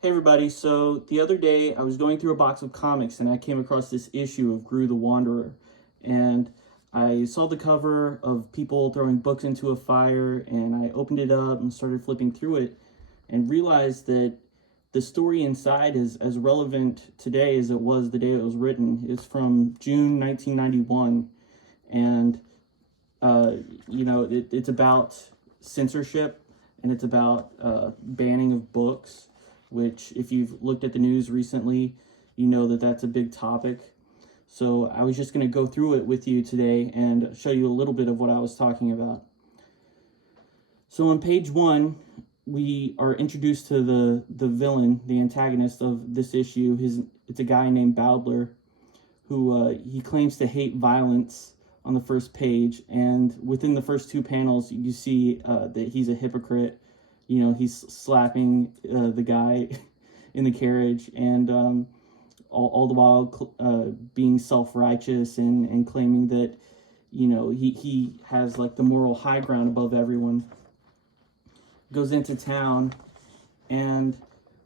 Hey everybody, so the other day I was going through a box of comics and I came across this issue of Groo the Wanderer, and I saw the cover of people throwing books into a fire, and I opened it up and started flipping through it and realized that the story inside is as relevant today as it was the day it was written. It's from June 1991, and it's about censorship, and it's about banning of books, which if you've looked at the news recently, you know that that's a big topic. So I was just going to go through it with you today and show you a little bit of what I was talking about. So on page 1, we are introduced to the villain, the antagonist of this issue. It's a guy named Bowdler, who he claims to hate violence on the first page, and within the first 2 panels you see that he's a hypocrite. You know, he's slapping the guy in the carriage, and all the while being self-righteous and claiming that, you know, he has like the moral high ground above everyone. Goes into town, and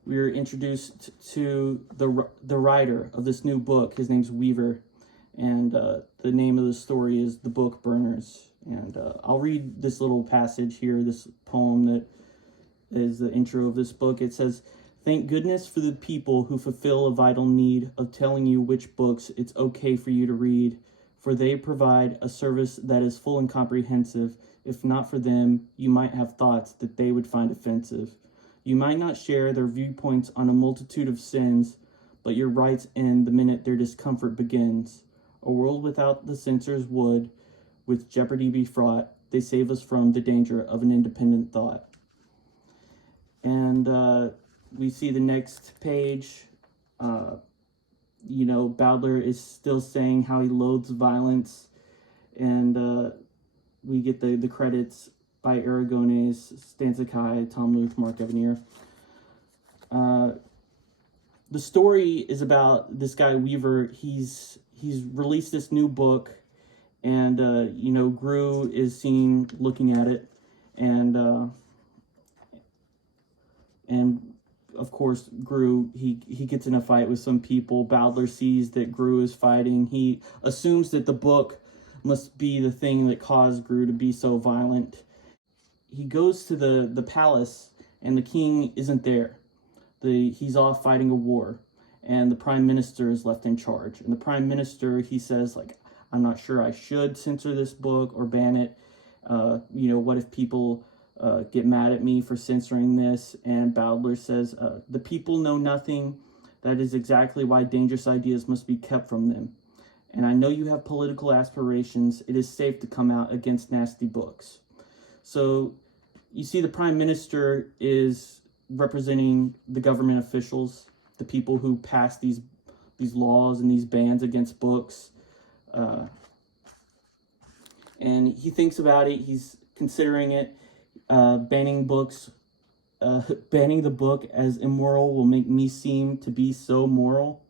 we're introduced to the writer of this new book. His name's Weaver, and the name of the story is The Book Burners. And I'll read this little passage here, this poem that is the intro of this book. It says, "Thank goodness for the people who fulfill a vital need of telling you which books it's okay for you to read, for they provide a service that is full and comprehensive. If not for them, you might have thoughts that they would find offensive. You might not share their viewpoints on a multitude of sins, but your rights end the minute their discomfort begins. A world without the censors would, with jeopardy be fraught. They save us from the danger of an independent thought." And we see the next page. Bowdler is still saying how he loathes violence, and we get the credits by Aragones, Stan Sakai, Tom Luth, Mark Evanier. The story is about this guy Weaver. He's released this new book, and Groo is seen looking at it, and of course Groo, he gets in a fight with some people. Bowdler sees that Groo is fighting. He assumes that the book must be the thing that caused Groo to be so violent. He goes to the palace, and the king isn't there. He's off fighting a war, and the prime minister is left in charge. And the prime minister, he says, like, "I'm not sure I should censor this book or ban it. What if people get mad at me for censoring this?" And Bowdler says, "The people know nothing. That is exactly why dangerous ideas must be kept from them. And I know you have political aspirations. It is safe to come out against nasty books." So you see the prime minister is representing the government officials, the people who pass these laws and these bans against books. And he thinks about it. He's considering it. Banning the book as immoral will make me seem to be so moral.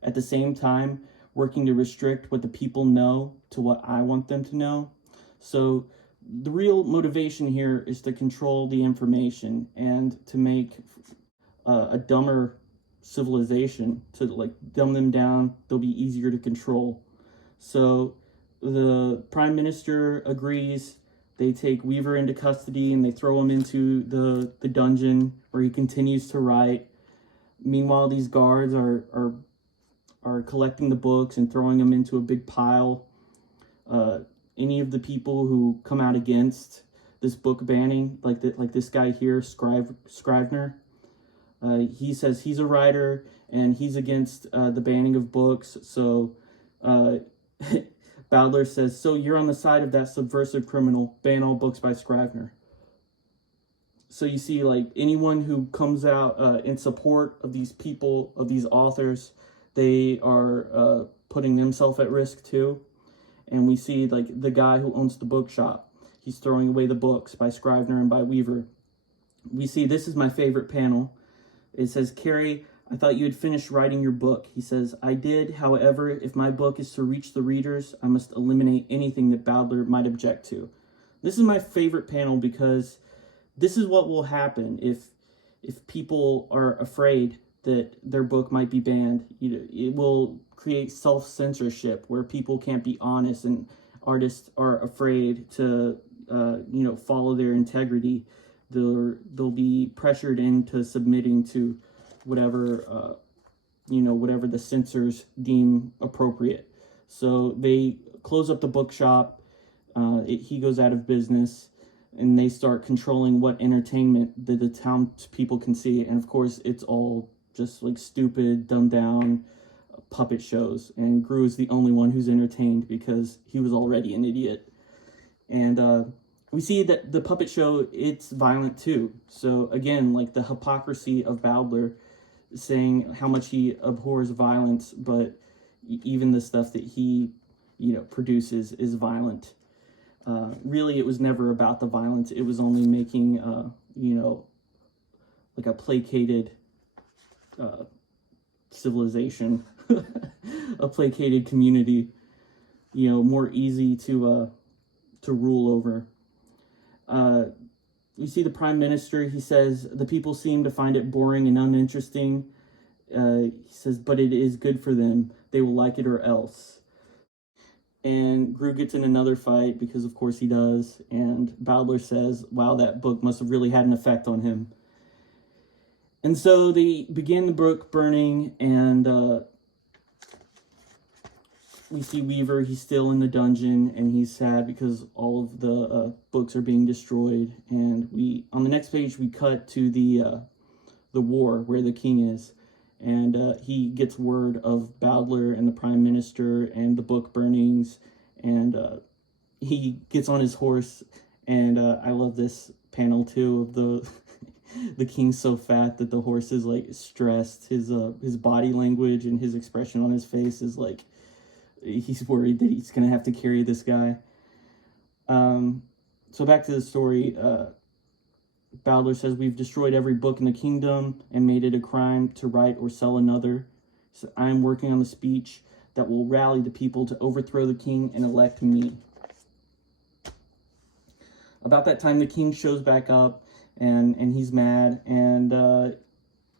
At the same time, working to restrict what the people know to what I want them to know. So the real motivation here is to control the information and to make a dumber civilization, to like dumb them down. They'll be easier to control. So the prime minister agrees. They take Weaver into custody and they throw him into the dungeon where he continues to write. Meanwhile, these guards are collecting the books and throwing them into a big pile. Any of the people who come out against this book banning, like this guy here, Scrivener, he says he's a writer and he's against the banning of books. So Bowdler says, "So you're on the side of that subversive criminal, ban all books by Scrivener." So you see, like, anyone who comes out in support of these people, of these authors, they are putting themselves at risk too. And we see, like, the guy who owns the bookshop, he's throwing away the books by Scrivener and by Weaver. We see, this is my favorite panel. It says, "Carrie, I thought you had finished writing your book." He says, "I did. However, if my book is to reach the readers, I must eliminate anything that Bowdler might object to." This is my favorite panel because this is what will happen if if people are afraid that their book might be banned, it will create self-censorship where people can't be honest and artists are afraid to follow their integrity. They'll be pressured into submitting to whatever whatever the censors deem appropriate. So they close up the bookshop. He goes out of business, and they start controlling what entertainment the townspeople can see. And of course, it's all just like stupid, dumbed down puppet shows. And Groo is the only one who's entertained because he was already an idiot. And we see that the puppet show, it's violent too. So again, like the hypocrisy of Bowdler saying how much he abhors violence, but even the stuff that he, produces is violent. Really, it was never about the violence. It was only making, like a placated civilization, a placated community, more easy to rule over. You see the prime minister, he says, the people seem to find it boring and uninteresting. He says, but it is good for them. They will like it or else. And Groo gets in another fight because of course he does. And Bowdler says, wow, that book must have really had an effect on him. And so they begin the book burning, and we see Weaver, he's still in the dungeon, and he's sad because all of the books are being destroyed. And on the next page, we cut to the war where the king is. And he gets word of Bowdler and the prime minister and the book burnings. And he gets on his horse. And I love this panel too of the king's so fat that the horse is like stressed. His body language and his expression on his face is like, he's worried that he's going to have to carry this guy. So back to the story. Bowdler says, we've destroyed every book in the kingdom and made it a crime to write or sell another. So I'm working on the speech that will rally the people to overthrow the king and elect me. About that time, the king shows back up, and he's mad, and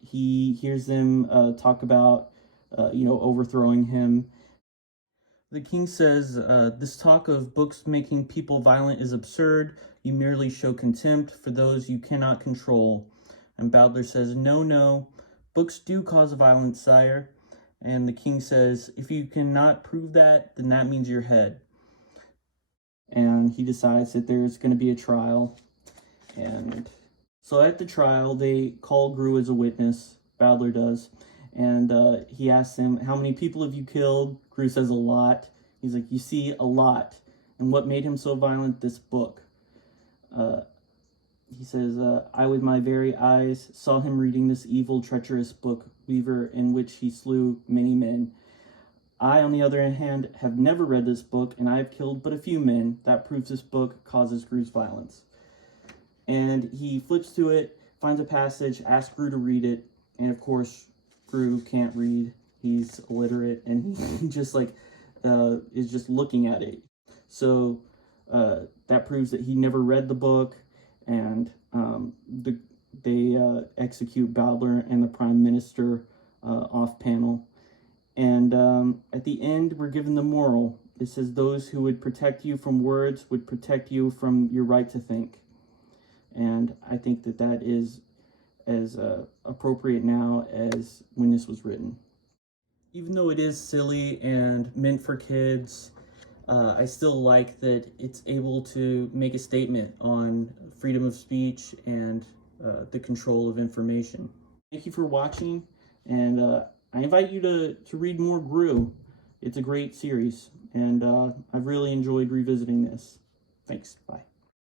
he hears them talk about, overthrowing him. The king says, this talk of books making people violent is absurd. You merely show contempt for those you cannot control. And Bowdler says, no, books do cause violence, sire. And the king says, if you cannot prove that, then that means you're head. And he decides that there's going to be a trial. And so at the trial, they call Groo as a witness. Bowdler does. And he asks him, how many people have you killed? Groo says, a lot. He's like, you see, a lot. And what made him so violent? This book. He says, I with my very eyes saw him reading this evil, treacherous book, Weaver, in which he slew many men. I, on the other hand, have never read this book, and I have killed but a few men. That proves this book causes Groo's violence. And he flips to it, finds a passage, asks Groo to read it, and of course, Groo can't read. He's illiterate, and he just is just looking at it. So that proves that he never read the book, and they execute Bowdler and the prime minister off panel. And at the end, we're given the moral. It says, those who would protect you from words would protect you from your right to think. And I think that is as appropriate now as when this was written. Even though it is silly and meant for kids, I still like that it's able to make a statement on freedom of speech and the control of information. Thank you for watching, and I invite you to read more Groo. It's a great series, and I've really enjoyed revisiting this. Thanks. Bye.